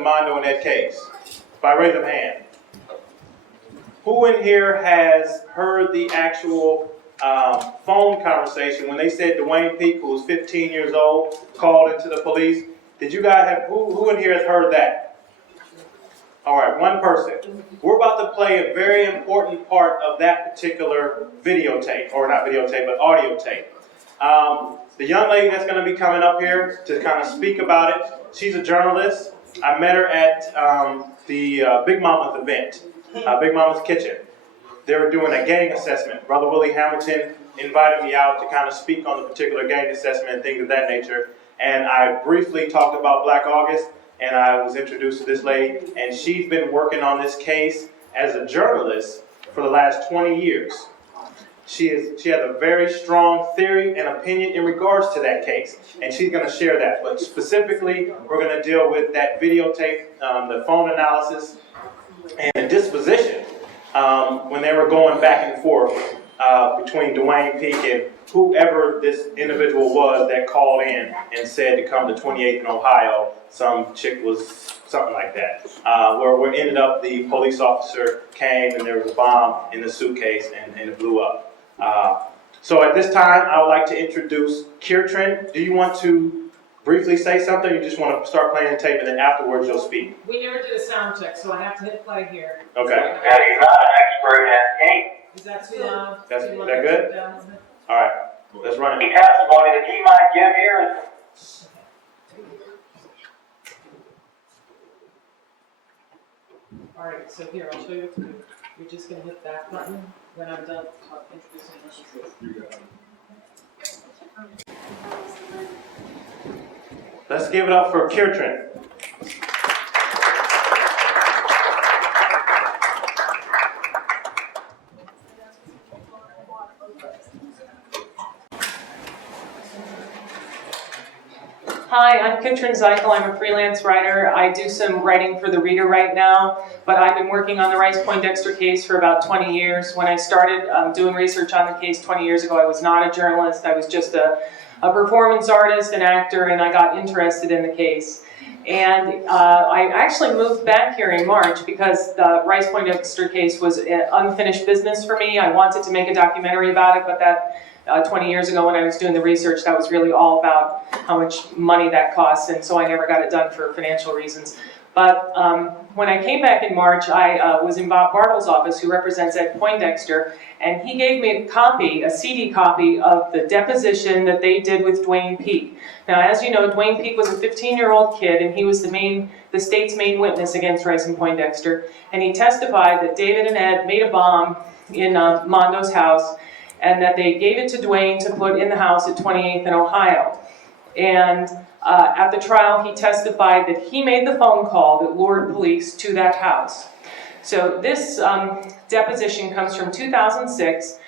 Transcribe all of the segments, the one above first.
the Mondo and Ed case? By raise of hand. Who in here has heard the actual phone conversation when they said Dwayne Peak, who was 15 years old, called into the police? Did you guys have, who in here has heard that? All right, one person. We're about to play a very important part of that particular videotape, or not videotape, but audio tape. The young lady that's going to be coming up here to kind of speak about it, she's a journalist. I met her at the Big Mama's event, Big Mama's Kitchen. They were doing a gang assessment. Brother Willie Hamilton invited me out to kind of speak on the particular gang assessment and things of that nature. And I briefly talked about Black August, and I was introduced to this lady, and she's been working on this case as a journalist for the last 20 years. She has a very strong theory and opinion in regards to that case, and she's going to share that. But specifically, we're going to deal with that videotape, the phone analysis, and the disposition when they were going back and forth between Dwayne Peak and whoever this individual was that called in and said to come to 28th in Ohio. Some chick was something like that, where ended up the police officer came and there was a bomb in the suitcase and it blew up. So at this time, I would like to introduce Kietryn. Do you want to briefly say something, or you just want to start playing the tape and then afterwards you'll speak? We never did a sound check, so I have to hit play here. Okay. Yeah, he's not an expert at any. Is that too loud? Is that good? All right, let's run it. The testimony that he might give here is Alright, so here, I'll show you what to do. You're just going to hit that button when I'm done introducing this. Let's give it up for Kietryn. Hi, I'm Kietryn Zychal. I'm a freelance writer. I do some writing for The Reader right now, but I've been working on the Rice-Poindexter case for about 20 years. When I started doing research on the case 20 years ago, I was not a journalist. I was just a performance artist, an actor, and I got interested in the case. And I actually moved back here in March because the Rice-Poindexter case was unfinished business for me. I wanted to make a documentary about it, but that 20 years ago when I was doing the research, that was really all about how much money that costs, and so I never got it done for financial reasons. But when I came back in March, I was in Bob Bartle's office, who represents Ed Poindexter, and he gave me a CD copy of the deposition that they did with Dwayne Peak. Now, as you know, Dwayne Peak was a 15-year-old kid, and he was the state's main witness against Rice and Poindexter, and he testified that David and Ed made a bomb in Mondo's house, and that they gave it to Dwayne to put in the house at 28th and Ohio. And at the trial, he testified that he made the phone call that lured police to that house. So this deposition comes from 2006.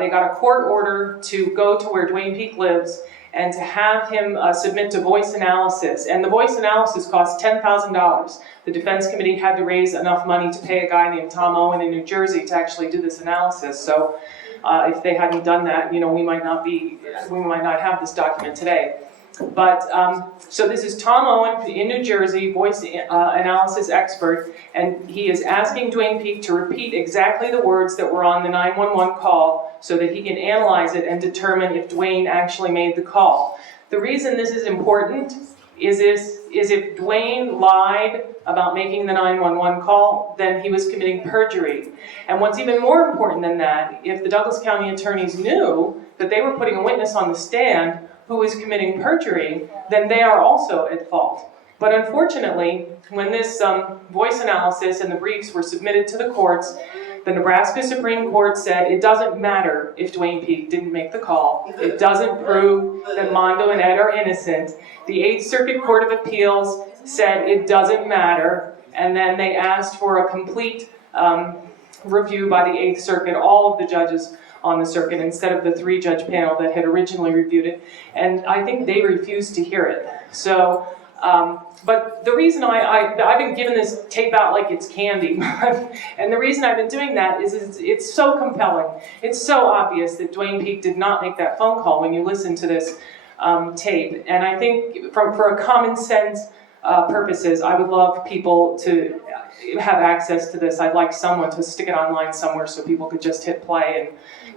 They got a court order to go to where Dwayne Peak lives and to have him submit to voice analysis. And the voice analysis cost $10,000. The defense committee had to raise enough money to pay a guy named Tom Owen in New Jersey to actually do this analysis. So if they hadn't done that, we might not have this document today. But so this is Tom Owen in New Jersey, voice analysis expert, and he is asking Dwayne Peak to repeat exactly the words that were on the 911 call so that he can analyze it and determine if Dwayne actually made the call. The reason this is important is if Dwayne lied about making the 911 call, then he was committing perjury. And what's even more important than that, if the Douglas County attorneys knew that they were putting a witness on the stand who was committing perjury, then they are also at fault. But unfortunately, when this voice analysis and the briefs were submitted to the courts, the Nebraska Supreme Court said it doesn't matter if Dwayne Peak didn't make the call. It doesn't prove that Mondo and Ed are innocent. The 8th Circuit Court of Appeals said it doesn't matter, and then they asked for a complete review by the 8th Circuit, all of the judges on the circuit, instead of the 3-judge panel that had originally reviewed it, and I think they refused to hear it. So, but the reason I've been giving this tape out like it's candy, and the reason I've been doing that is it's so compelling. It's so obvious that Dwayne Peak did not make that phone call when you listen to this tape. And I think for a common sense purposes. I would love people to have access to this. I'd like someone to stick it online somewhere so people could just hit play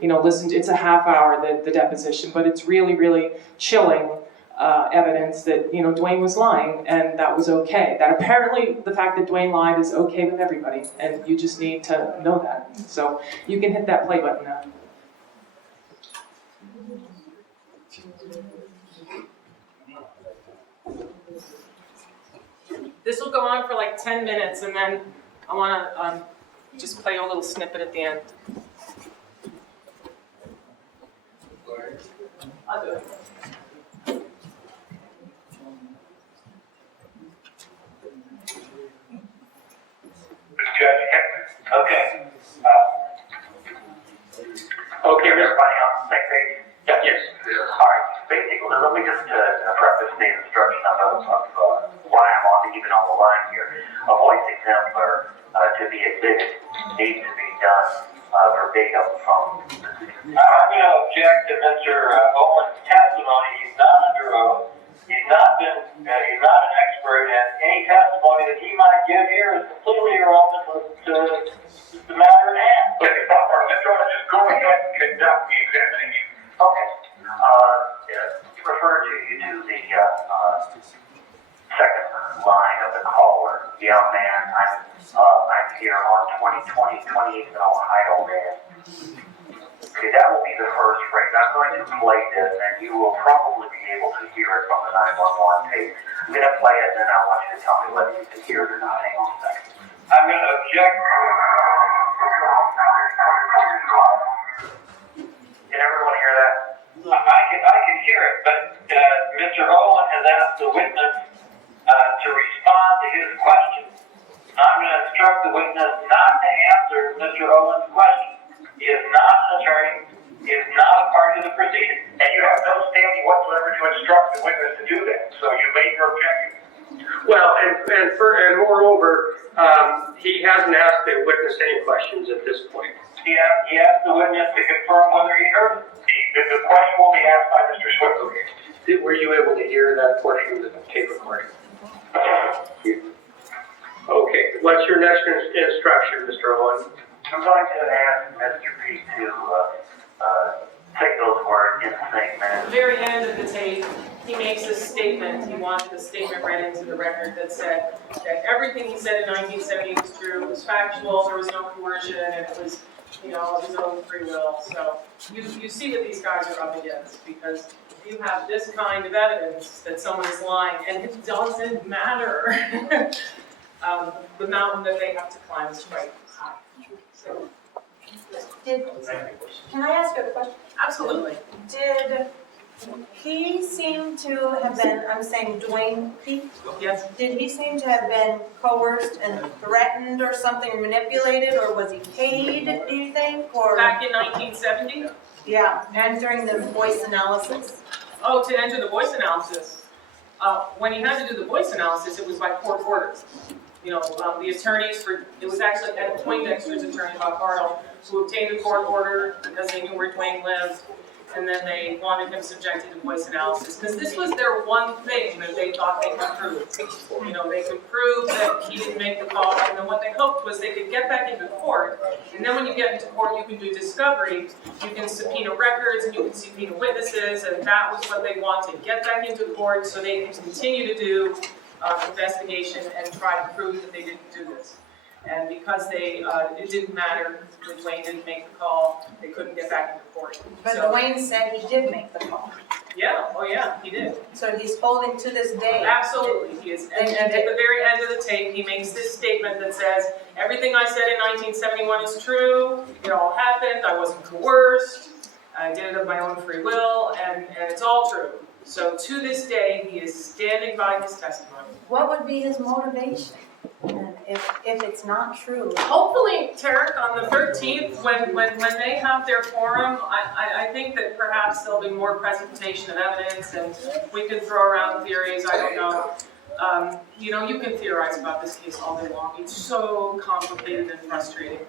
and, listen. It's a half hour, the deposition, but it's really, really chilling evidence that, Dwayne was lying, and that was okay. That apparently the fact that Dwayne lied is okay with everybody, and you just need to know that. So you can hit that play button now. This will go on for like 10 minutes, and then I want to just play you a little snippet at the end. I'll do it. Judge, okay. Okay, everybody on the same page? Yeah. Yes. All right. Basically, let me just preface the instruction of why I'm even on the line here. A voice exemplar to be admitted needs to be done verbatim from. I'm going to object to Mr. Owen's testimony. He's not under oath. He's not an expert, and any testimony that he might give here is completely irrelevant to the matter at hand. Okay, Mr. Owen, just go ahead and conduct the examination. Okay. Refer you to the second line of the caller. Young man, I'm here on 2020 in Ohio, man. Okay, that will be the first phrase. I'm going to play this, and you will probably be able to hear it from the 911 tape. I'm going to play it, and then I want you to tell me whether you can hear it or not. Hang on a second. I'm going to object. Can everyone hear that? I can hear it, but Mr. Owen has asked the witness to respond to his question. I'm going to instruct the witness not to answer Mr. Owen's question. He is not an attorney. He is not a part of the proceeding. And you have no standing whatsoever to instruct the witness to do that. So you made your objection. Well, and moreover, he hasn't asked the witness any questions at this point. He asked the witness to confirm whether he heard it. The question will be asked by Mr. Swift. Were you able to hear that portion of the tape recording? Okay, what's your next instruction, Mr. Owen? I'm going to ask Mr. P to take those words in the same manner. At the very end of the tape, he makes a statement. He wanted the statement read into the record that said that everything he said in 1970 was true. It was factual. There was no coercion, and it was, of his own free will. So you see what these guys are up against, because you have this kind of evidence that someone is lying, and it doesn't matter. The mountain that they have to climb is quite high. So, Can I ask a question? absolutely. Did he seem to have been, I'm saying Dwayne P., Yes. did he seem to have been coerced and threatened or something, manipulated, or was he paid, do you think, or? Back in 1970? Yeah, and during the voice analysis? Oh, to enter the voice analysis. When he had to do the voice analysis, it was by court order. The attorneys it was actually Ed Poindexter's attorney, Bob Bartle, who obtained a court order because they knew where Dwayne lived, and then they wanted him subjected to voice analysis, because this was their one thing that they thought they could prove. They could prove that he didn't make the call, and then what they hoped was they could get back into court, and then when you get into court, you can do discovery, you can subpoena records, and you can subpoena witnesses, and that was what they wanted, get back into court so they can continue to do investigation and try to prove that they didn't do this. And because it didn't matter that Dwayne didn't make the call, they couldn't get back into court. But So, Dwayne said he did make the call. yeah, oh yeah, he did. So he's holding to this day. Absolutely, he is. And at the very end of the tape, he makes this statement that says, everything I said in 1971 is true, it all happened, I wasn't coerced, I did it of my own free will, and it's all true. So to this day, he is standing by his testimony. What would be his motivation if it's not true? Hopefully, Tarek, on the 13th, when they have their forum, I think that perhaps there'll be more presentation of evidence, and we can throw around theories, I don't know. You can theorize about this case all day long. It's so complicated and frustrating.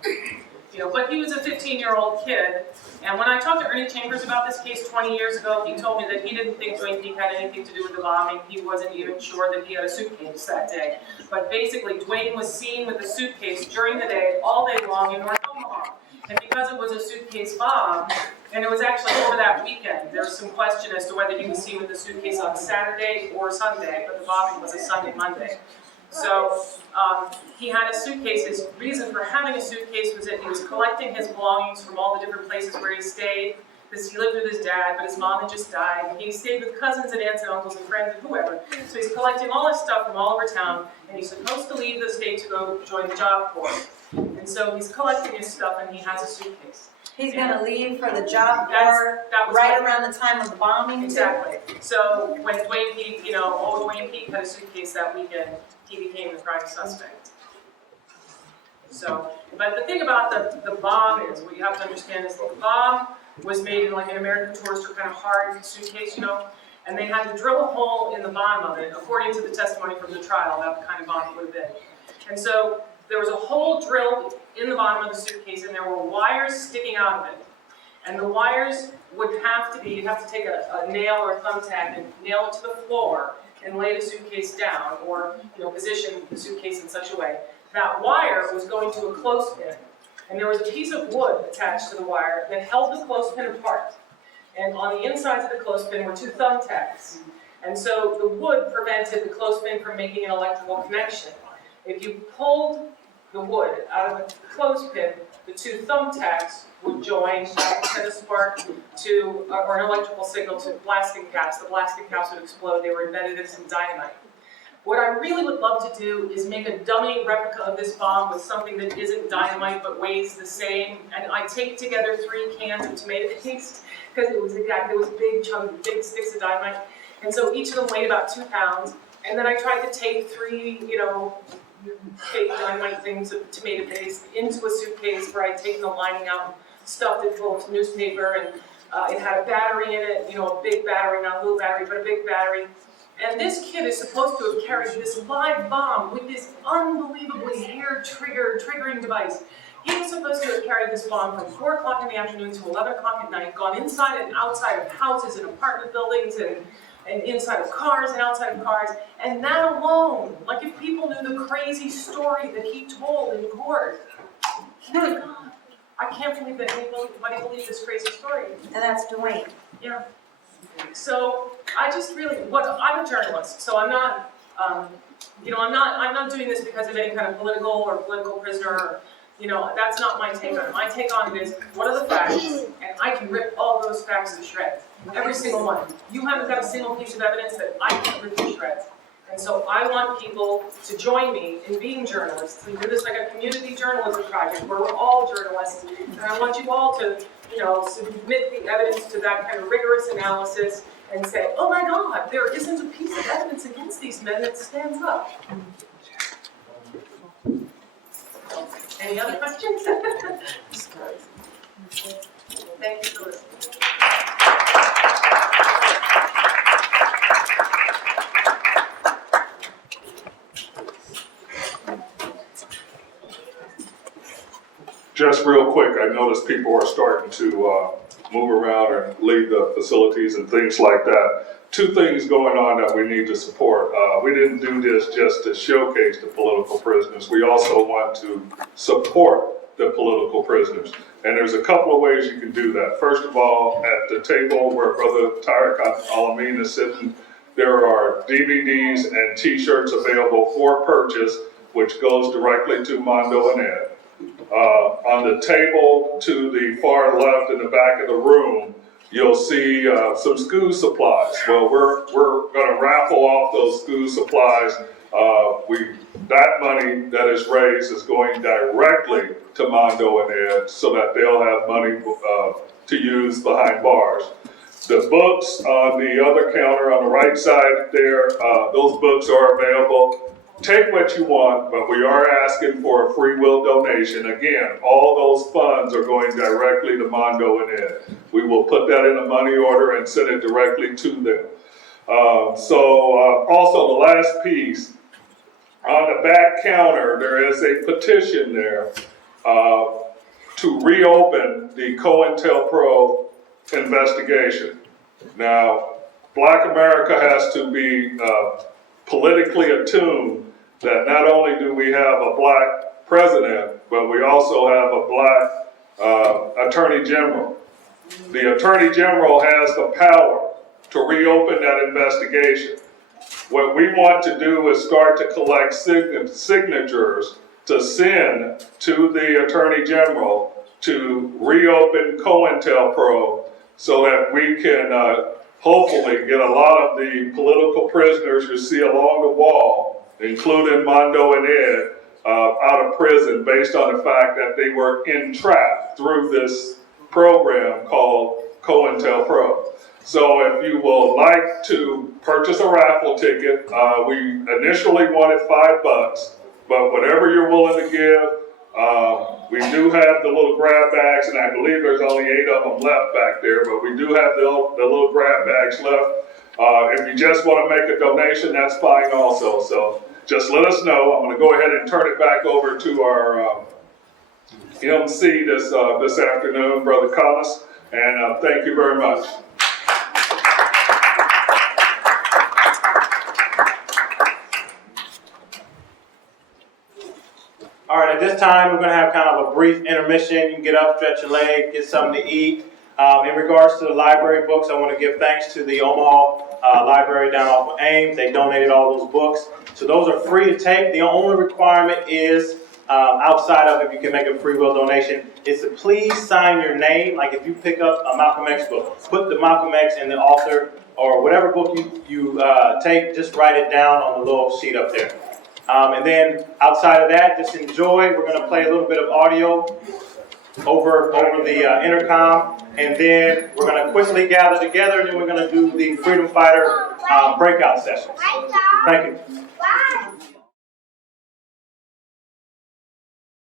But he was a 15-year-old kid. And when I talked to Ernie Chambers about this case 20 years ago, he told me that he didn't think Dwayne Peak had anything to do with the bombing. He wasn't even sure that he had a suitcase that day. But basically, Dwayne was seen with a suitcase during the day, all day long in North Omaha. And because it was a suitcase bomb, and it was actually over that weekend, there's some question as to whether he was seen with the suitcase on Saturday or Sunday, but the bombing was a Sunday, Monday. So he had a suitcase. His reason for having a suitcase was that he was collecting his belongings from all the different places where he stayed, because he lived with his dad, but his mom had just died. He stayed with cousins and aunts and uncles and friends and whoever. So he's collecting all his stuff from all over town, and he's supposed to leave the state to go join the Job Corps. And so he's collecting his stuff, and he has a suitcase. He's gonna leave for the Job Corps right around the time of the bombing? Exactly. So when Dwayne Peak, Dwayne Peak had a suitcase that weekend, he became the prime suspect. So, but the thing about the bomb is, what you have to understand is the bomb was made in like an American Tourister kind of hard suitcase, and they had to drill a hole in the bottom of it, according to the testimony from the trial, about the kind of bomb it would have been. And so there was a hole drilled in the bottom of the suitcase, and there were wires sticking out of it. And the wires would have to be, you'd have to take a nail or a thumbtack and nail it to the floor and lay the suitcase down, or position the suitcase in such a way. That wire was going to a clothespin, and there was a piece of wood attached to the wire that held the clothespin apart. And on the insides of the clothespin were two thumbtacks. And so the wood prevented the clothespin from making an electrical connection. If you pulled the wood out of the clothespin, the two thumbtacks would join, send a spark to, or an electrical signal to blasting caps. The blasting caps would explode. They were embedded in some dynamite. What I really would love to do is make a dummy replica of this bomb with something that isn't dynamite but weighs the same. And I take together 3 cans of tomato paste, because it was big sticks of dynamite. And so each of them weighed about 2 pounds. And then I tried to tape 3, fake dynamite things of tomato paste into a suitcase where I'd taken the lining out, stuffed it full of newspaper, and it had a battery in it, a big battery, not a little battery, but a big battery. And this kid is supposed to have carried this live bomb with this unbelievably triggering device. He was supposed to have carried this bomb from 4 o'clock in the afternoon to 11 o'clock at night, gone inside and outside of houses and apartment buildings and inside of cars and outside of cars. And that alone, like if people knew the crazy story that he told in court, my God, I can't believe that anybody believed this crazy story. And that's Dwayne. Yeah. So I just really, I'm a journalist, so I'm not, I'm not doing this because of any kind of political prisoner. That's not my take on it. My take on it is, what are the facts? And I can rip all those facts to shreds. Every single one. You haven't got a single piece of evidence that I can't rip to shreds. And so I want people to join me in being journalists and do this like a community journalism project where we're all journalists. And I want you all to, submit the evidence to that kind of rigorous analysis and say, oh my God, there isn't a piece of evidence against these men that stands up. Any other questions? Thank you for listening. Just real quick, I noticed people are starting to move around and leave the facilities and things like that. 2 things going on that we need to support. We didn't do this just to showcase the political prisoners. We also want to support the political prisoners. And there's a couple of ways you can do that. First of all, at the table where Brother Tariq Al-Amin is sitting, there are DVDs and T-shirts available for purchase, which goes directly to Mondo and Ed. On the table to the far left in the back of the room, you'll see some school supplies. Well, we're going to raffle off those school supplies. That money that is raised is going directly to Mondo and Ed so that they'll have money to use behind bars. The books on the other counter on the right side there, those books are available. Take what you want, but we are asking for a free will donation. Again, all those funds are going directly to Mondo and Ed. We will put that in a money order and send it directly to them. Also the last piece, on the back counter, there is a petition there to reopen the COINTELPRO investigation. Now, Black America has to be politically attuned that not only do we have a black president, but we also have a black attorney general. The attorney general has the power to reopen that investigation. What we want to do is start to collect signatures to send to the attorney general to reopen COINTELPRO so that we can hopefully get a lot of the political prisoners you see along the wall, including Mondo and Ed, out of prison based on the fact that they were entrapped through this program called COINTELPRO. So if you will like to purchase a raffle ticket, we initially wanted $5, but whatever you're willing to give, we do have the little grab bags, and I believe there's only 8 of them left back there, but we do have the little grab bags left. If you just want to make a donation, that's fine also. So just let us know. I'm going to go ahead and turn it back over to our MC this afternoon, Brother Collis, and thank you very much. All right, at this time, we're going to have kind of a brief intermission. You can get up, stretch your leg, get something to eat. In regards to the library books, I want to give thanks to the Omaha library down off of Ames. They donated all those books. So those are free to take. The only requirement is, outside of if you can make a free will donation, is to please sign your name. Like if you pick up a Malcolm X book, put the Malcolm X and the author, or whatever book you take, just write it down on the little sheet up there. And then outside of that, just enjoy. We're going to play a little bit of audio over the intercom, and then we're going to quickly gather together, and then we're going to do the Freedom Fighter breakout sessions. Thank you.